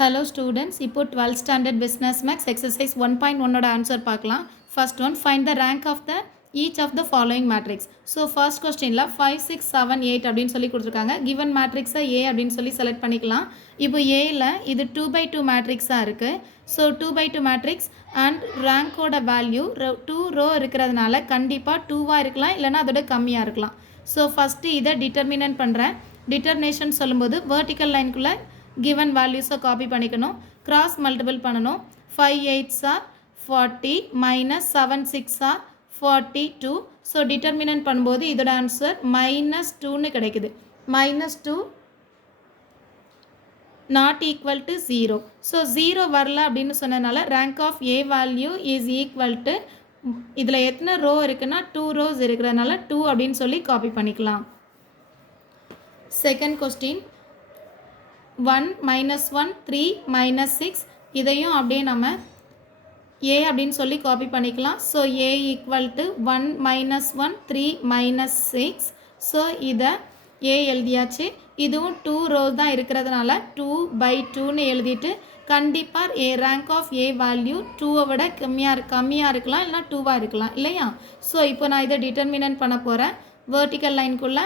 Hello students, இப்போ 12th standard business max exercise 1.1 ஓட answer பார்க்கலாம். First one, find the rank of the each of the following matrix. So first questionல 5, 6, 7, 8 அப்படின்னு சொல்லி கொடுத்துருக்காங்க. Given matrix A அப்படின்னு சொல்லி select பண்ணிக்கலாம். இப்போ Aல இது 2 by 2 matrixா இருக்கு. So 2 by 2 matrix and rank ஓட value 2 row இருக்கிறதுனால கண்டிப்பா 2வா இருக்கலாம் இல்லைனா அதோட கம்மியா இருக்கலாம். So first இதை determinant பண்ணுறேன். Determination சொல்லும்போது vertical lineக்குள்ள given values copy பண்ணிக்கணும் cross multiple பண்ணணும் 5 8s are 40 minus 7 6 are 42 so determinant பண்ணும்போது இதோட answer minus 2 னு கிடைக்குது minus 2 not equal to 0 so 0 வரல அப்படின்னு சொன்னனால rank of A value is equal to இதில் எத்தனை row இருக்குன்னா 2 rows இருக்கிறதுனால 2 அப்படின்னு சொல்லி copy பண்ணிக்கலாம் second question 1 minus 1 3 minus 6 இதையும் அப்படியே நம்ம A அப்படின்னு சொல்லி காப்பி பண்ணிக்கலாம் so A equal to 1 minus 1 3 minus 6 so இதை A எழுதியாச்சு இதுவும் 2 rows தான் இருக்கிறதுனால 2 by 2னு எழுதிட்டு கண்டிப்பாக A rank of A value 2 விட கம்மியாக இருக்கலாம் இல்லைனா 2வா இருக்கலாம் இல்லையா ஸோ இப்போ நான் இதை டிட்டர்மினன்ட் பண்ண போகிறேன் vertical lineக்குள்ள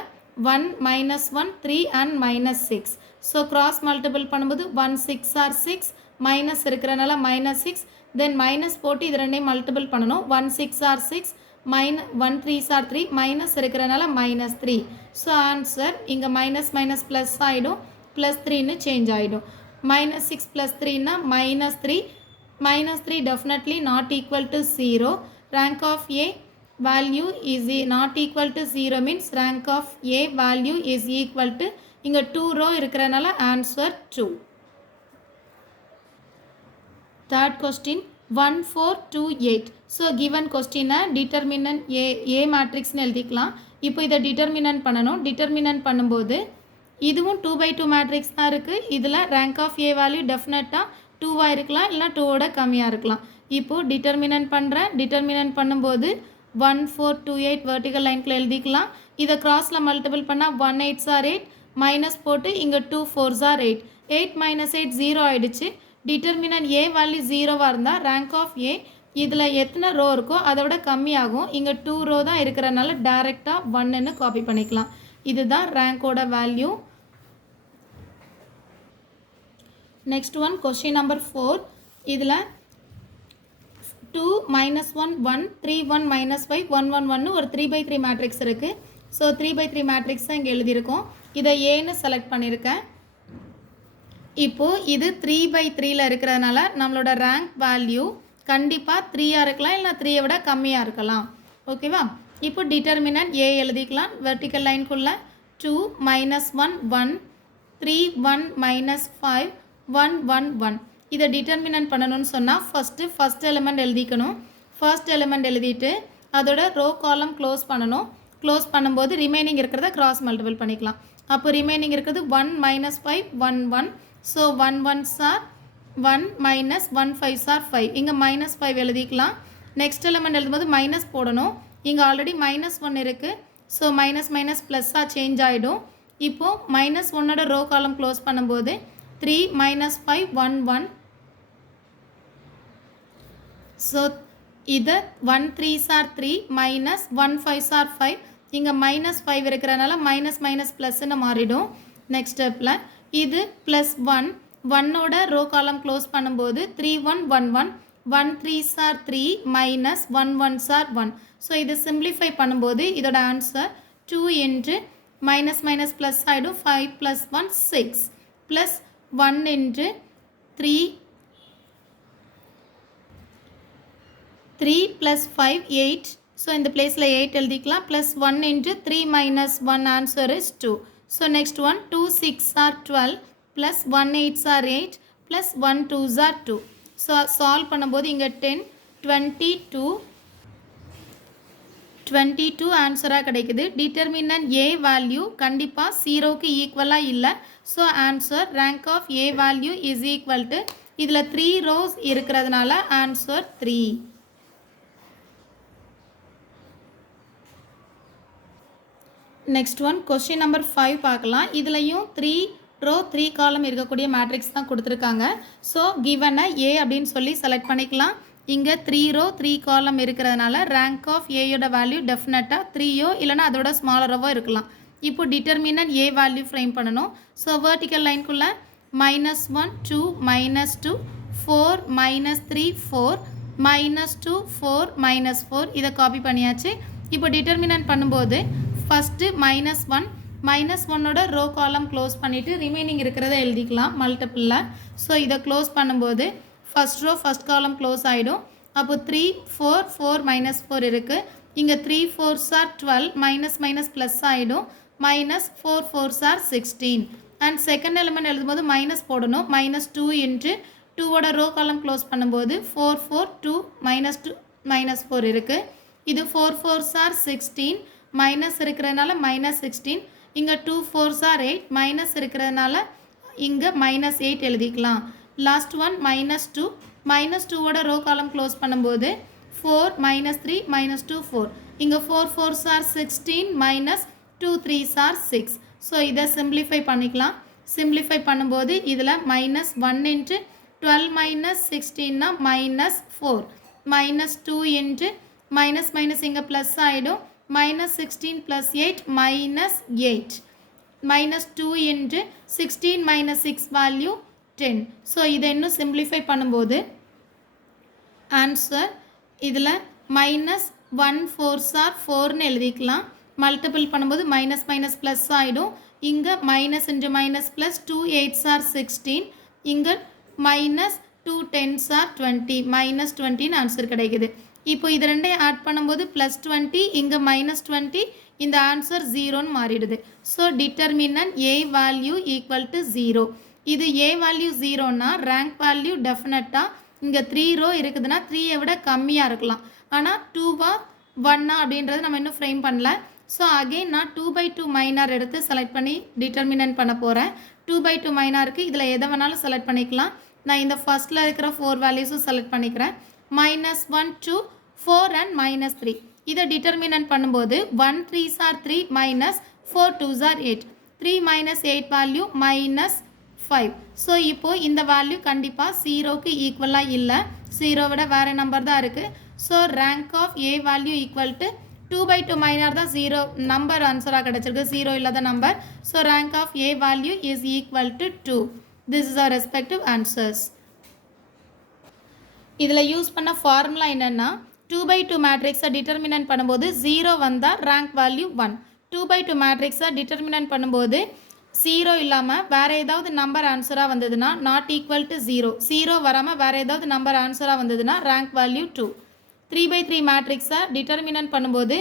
1 minus 1 3 and minus 6 so cross multiple பண்ணும்போது 1 6 are 6 minus இருக்கிறனால minus 6 then minus போட்டு இது ரெண்டையும் multiple பண்ணணும் 1 6 are 6 minus 1 3 are 3 minus இருக்கிறனால minus 3 so answer இங்க minus minus plus ஆயிடும் plus 3 னு change ஆயிடும் minus 6 plus 3 னா minus 3 definitely not equal to 0 rank of A value is not equal to 0 means rank of A value is equal to இங்க 2 row இருக்கிறனால answer 2 third question 1 4 2 8 so given question determinant A matrix னு எழுதிக்கலாம் இப்போ இதை determinant பண்ணணும் determinant பண்ணும்போது இதுவும் 2 by 2 matrix தான் இருக்கு இதில் rank of A value definitely 2வா இருக்கலாம் இல்லைனா 2ஓட கம்மியாக இருக்கலாம் இப்போ determinant பண்ணுறேன் determinant பண்ணும்போது 1 4 2 8 vertical lineக்குள்ள எழுதிக்கலாம் இதை crossல multiple பண்ணால் 1 8s are 8 minus போட்டு இங்கே 2 4s are 8 8 minus 8 0 ஆயிடுச்சு determinant A value 0வா இருந்தால் rank of A இதில் எத்தனை row இருக்கோ அதை விட கம்மியாகும் இங்கே 2 row தான் இருக்கிறனால டைரெக்டாக 1ன்னு காப்பி பண்ணிக்கலாம் இதுதான் ரேங்கோட value next one question number 4 இதில் 2 minus 1 1 3 1 minus 5 1 1 1 ஒரு 3 by 3 matrix இருக்குது ஸோ 3 by 3 matrix தான் இங்கே எழுதியிருக்கோம் இதை ஏன்னு செலக்ட் பண்ணியிருக்கேன் இப்போது இது 3 by 3ல இருக்கிறதுனால நம்மளோட ரேங்க் வேல்யூ கண்டிப்பாக 3யாக இருக்கலாம் இல்லை 3யை விட கம்மியாக இருக்கலாம் ஓகேவா இப்போ டிட்டர்மினன்ட் A எழுதிக்கலாம் வெர்டிக்கல் லைனுக்குள்ள 2 minus 1 1 3 1 minus 5 1 1 1 இதை டிட்டர்மினன்ட் பண்ணணும்னு சொன்னால் ஃபஸ்ட் எலிமெண்ட் எழுதிக்கணும் ஃபர்ஸ்ட் எலிமெண்ட் எழுதிட்டு அதோட ரோ காலம் க்ளோஸ் பண்ணணும் க்ளோஸ் பண்ணும்போது ரிமைனிங் இருக்கிறத கிராஸ் மல்டிபிள் பண்ணிக்கலாம் அப்போ ரிமைனிங் இருக்கிறது 1 minus 5 1 1 so 1 1s are 1 minus 1 5s are 5 இங்கே minus 5 எழுதிக்கலாம் நெக்ஸ்ட் எலிமெண்ட் எழுதும்போது மைனஸ் போடணும் இங்கே ஆல்ரெடி மைனஸ் 1 இருக்குது ஸோ மைனஸ் மைனஸ் ப்ளஸ்ஸாக சேஞ்ச் ஆகிடும் இப்போது மைனஸ் 1ஓட ரோ காலம் க்ளோஸ் பண்ணும்போது 3 minus 5 1 1 ஸோ இது 1 3s are 3 minus 1 5s are 5 இங்கே minus 5 இருக்கிறனால மைனஸ் மைனஸ் ப்ளஸ்ன்னு மாறிடும் நெக்ஸ்ட் ஸ்டெப்பில் இது ப்ளஸ் 1 1ஓட ரோ காலம் க்ளோஸ் பண்ணும்போது 3 1 1 1 1 3s are 3 minus 1 1s are 1 so இது சிம்பிளிஃபை பண்ணும்போது இதோட answer 2 into minus minus plus ஆகிடும் 5 + 1 6 plus 1 into 3 3 plus 5 8 so in the place la 8 எழுதிக்கலாம் plus 1 into 3 minus 1 answer is 2 so next one 2 6 are 12 plus 1 8s are 8 plus 1 2s are 2 so solve பண்ணும்போது இங்க 10 22 ஆன்சராக கிடைக்குது determinant A value கண்டிப்பாக 0க்கு ஈக்குவலாக இல்லை so answer rank of A value is equal to இதில் 3 rows இருக்கிறதுனால answer 3 next one question number 5 பார்க்கலாம் இதுலையும் 3 ரோ 3 காலம் இருக்கக்கூடிய மேட்ரிக்ஸ் தான் கொடுத்துருக்காங்க. ஸோ கிவனை ஏ அப்படின்னு சொல்லி செலக்ட் பண்ணிக்கலாம். இங்கே 3 ரோ 3 காலம் இருக்கிறதுனால ரேங்க் ஆஃப் ஏயோட வேல்யூ டெஃபினட்டாக 3யோ இல்லைனா அதோட ஸ்மாலரோவோ இருக்கலாம். இப்போ டிட்டர்மினன்ட் ஏ வேல்யூ ஃப்ரேம் பண்ணணும். ஸோ வெர்டிக்கல் லைனுக்குள்ளே -1 2 -2 4 -3 4 -2 4 -4 இதை காப்பி பண்ணியாச்சு. இப்போ டிட்டர்மினன்ட் பண்ணும்போது ஃபஸ்ட்டு -1ஓட ரோ காலம் க்ளோஸ் பண்ணிவிட்டு ரிமைனிங் இருக்கிறத எழுதிக்கலாம் மல்டிப்பிளில். ஸோ இதை க்ளோஸ் பண்ணும்போது first row first column close ஆகிடும். அப்போ 3 4 4 -4 இருக்குது. இங்கே 3 4s are 12 மைனஸ் ப்ளஸ் ஆகிடும். -4 4s are 16 and second element எழுதும்போது மைனஸ் போடணும். -2 இன்ட்டு 2ஓட ரோ காலம் க்ளோஸ் பண்ணும்போது 4 4 2 -2 -4 இருக்குது. இது 4 4s are 16 மைனஸ் இருக்கிறதுனால -16. இங்கே 2 4s are 8 மைனஸ் இருக்கிறதுனால இங்கே -8 எழுதிக்கலாம். லாஸ்ட் ஒன் -2 -2ஓட ரோ காலம் க்ளோஸ் பண்ணும்போது 4 -3 -2 4. இங்கே 4 4s are 16 -2 3s are 6. So இதை சிம்பிளிஃபை பண்ணிக்கலாம். சிம்பிளிஃபை பண்ணும்போது இதில் -1 இன்ட்டு 12 -16னா -4 -2 இன்ட்டு மைனஸ் இங்கே ப்ளஸ் ஆகிடும். -16 + 8 -8 -2 இன்ட்டு 16 - 6 வேல்யூ 10. ஸோ இதை இன்னும் சிம்பிளிஃபை பண்ணும்போது ஆன்சர் இதில் -1 4s are 4ன்னு எழுதிக்கலாம். மல்டிபிள் பண்ணும்போது மைனஸ் ப்ளஸ் ஆகிடும். இங்கே minus into minus plus 2 8s are 16. இங்கே -2 10s are 20 -20ன்னு ஆன்சர் கிடைக்குது. இப்போ இது ரெண்டையும் ஆட் பண்ணும்போது +20 இங்கே -20 இந்த ஆன்சர் 0ன்னு மாறிடுது. So determinant A value equal to 0. இது ஏ வேல்யூ 0னா ரேங்க் வேல்யூ டெஃபினட்டாக இங்கே 3 ரோ இருக்குதுன்னா 3ஐ விட கம்மியாக இருக்கலாம். ஆனால் 2வா 1ஆ அப்படின்றது நம்ம இன்னும் ஃப்ரேம் பண்ணல. ஸோ அகெயின் நான் 2/2 மைனர் எடுத்து செலக்ட் பண்ணி டிட்டர்மினன்ட் பண்ண போகிறேன். 2/2 மைனருக்கு இதில் எதை வேணாலும் செலக்ட் பண்ணிக்கலாம். நான் இந்த ஃபஸ்ட்டில் இருக்கிற 4 வேல்யூஸும் செலக்ட் பண்ணிக்கிறேன். -1 2 4 அண்ட் -3 இதை டிட்டர்மினன்ட் பண்ணும்போது 1 3s are 3 -4 2s are 8. 3 - 8 value -5. So இப்போது இந்த வேல்யூ கண்டிப்பாக 0க்கு ஈக்குவலாக இல்லை. 0 விட வேறு நம்பர் தான் இருக்குது. So rank of A value equal to 2/2 minor தான் 0 நம்பர் ஆன்சராக கிடச்சிருக்கு. 0 இல்லாத number. So rank of A value is equal to 2. This is our respective answers. இதில் யூஸ் பண்ண ஃபார்முலா என்னென்னா 2/2 மேட்ரிக்ஸை டிட்டர்மினன்ட் பண்ணும்போது 0 வந்தால் ரேங்க் வேல்யூ 1. 2/2 மேட்ரிக்ஸை டிட்டர்மினன்ட் பண்ணும்போது 0 இல்லாமல் வேறு ஏதாவது நம்பர் ஆன்சராக வந்ததுன்னா நாட் ஈக்குவல் டு 0. 0 வராமல் வேறு ஏதாவது நம்பர் ஆன்சராக வந்ததுன்னா ரேங்க் வேல்யூ 2. 3/3 மேட்ரிக்ஸை டிட்டர்மினன்ட் பண்ணும்போது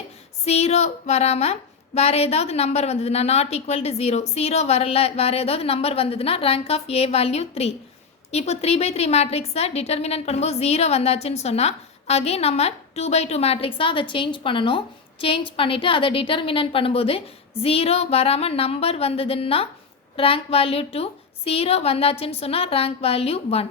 0 வராமல் வேறு ஏதாவது நம்பர் வந்ததுன்னா நாட் ஈக்குவல் டு 0. 0 வரல வேறு ஏதாவது நம்பர் வந்ததுன்னா ரேங்க் ஆஃப் ஏ வேல்யூ 3. இப்போ 3/3 மேட்ரிக்ஸை டிட்டர்மினன்ட் பண்ணும்போது 0 வந்தாச்சுன்னு சொன்னால் அகெயின் நம்ம 2/2 மேட்ரிக்ஸாக அதை சேஞ்ச் பண்ணணும். சேஞ்ச் பண்ணிவிட்டு அதை டிட்டர்மினன்ட் பண்ணும்போது 0 வராமல் நம்பர் வந்ததுன்னா ரேங்க் வேல்யூ 2. 0 வந்தாச்சுன்னு சொன்னால் ரேங்க் வேல்யூ 1.